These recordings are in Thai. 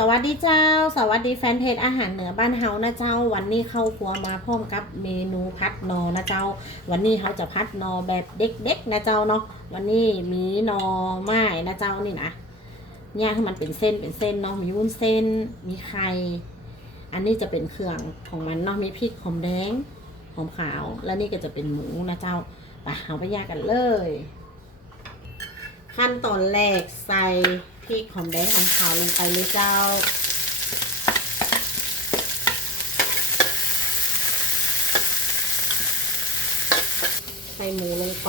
สวัสดีเจ้า สวัสดีแฟนเพจอาหารเหนือบ้านเฮานะเจ้า วันนี้เข้าครัวมาพร้อมกับเมนูพัดนอนะเจ้า วันนี้เขาจะพัดนอแบบเด็กๆนะเจ้าเนาะวันนี้มีนอไม้นะเจ้านี่นะเนี่ยให้มันเป็นเส้นเป็นเส้นเนาะมีวุ้นเส้น มีไข่อันนี้จะเป็นเครื่องของมันเนาะมีพริกหอมแดงหอมขาว แล้วนี่ก็จะเป็นหมูนะเจ้าไปเอาไปย่างกันเลย ขั้นตอนแรกใส่ พริกหอมแดงหอมขาวลงไปเลยเจ้า ใส่หมูลงไป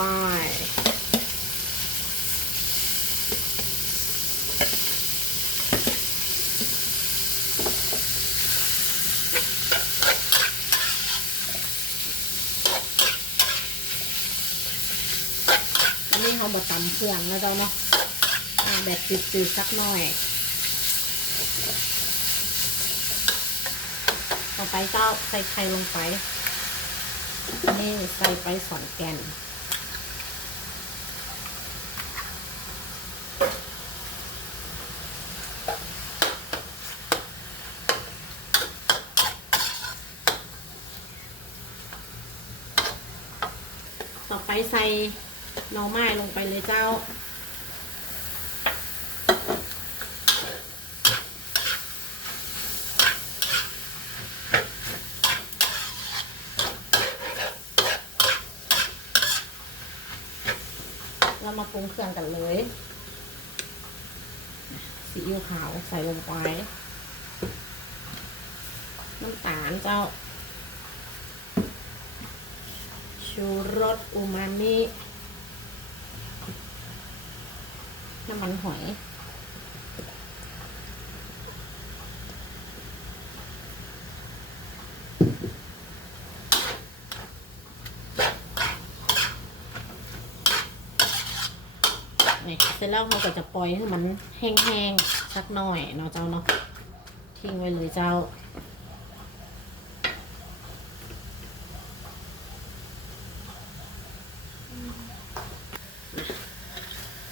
อันนี้เขาบดตำเครื่องนะเจ้าเนาะ แบบจืดๆสักหน่อย ต่อไปเจ้าใส่ไข่ลงไป นี่ใส่ไปสองแกนต่อไปใส่หน่อไม้ลงไปเลยเจ้า เรามาปรุงเครื่องกันเลยซีอิ๊วขาวใส่ลงไปน้ำตาลเจ้า ชูรสอูมามิน้ำมันหอย นี่เสร็จแล้วเราก็จะปล่อยให้มันแห้งๆสักหน่อยเนาะเจ้าเนาะทิ้งไว้เลยเจ้า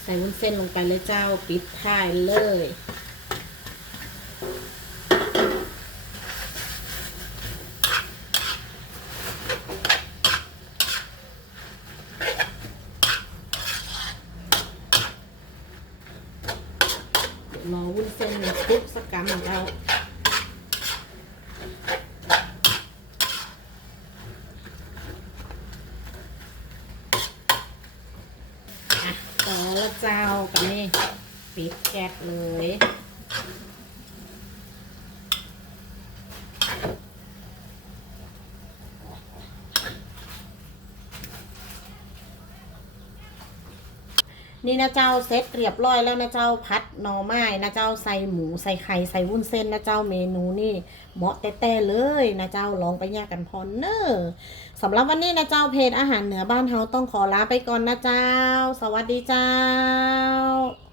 ใส่วุ้นเส้นลงไปเลยเจ้าปิดท้ายเลย เดี๋ยวรอวุ้นเส้นมันคลุกสักกำหนึ่งเจ้าอะต่อแล้วเจ้ากันนี่ปิดแก๊สเลย นี่นะเจ้าเซตเรียบร้อยแล้วนะเจ้าพัดหน่อไม้นะเจ้าใส่หมูใส่ไข่ใส่วุ้นเส้นนะเจ้าเมนูนี่เหมาะแต่ ๆ เลยนะเจ้าลองไปแยกกันพอเนอร์สำหรับวันนี้นะเจ้าเพจอาหารเหนือบ้านเฮาต้องขอลาไปก่อนนะเจ้า สวัสดีเจ้า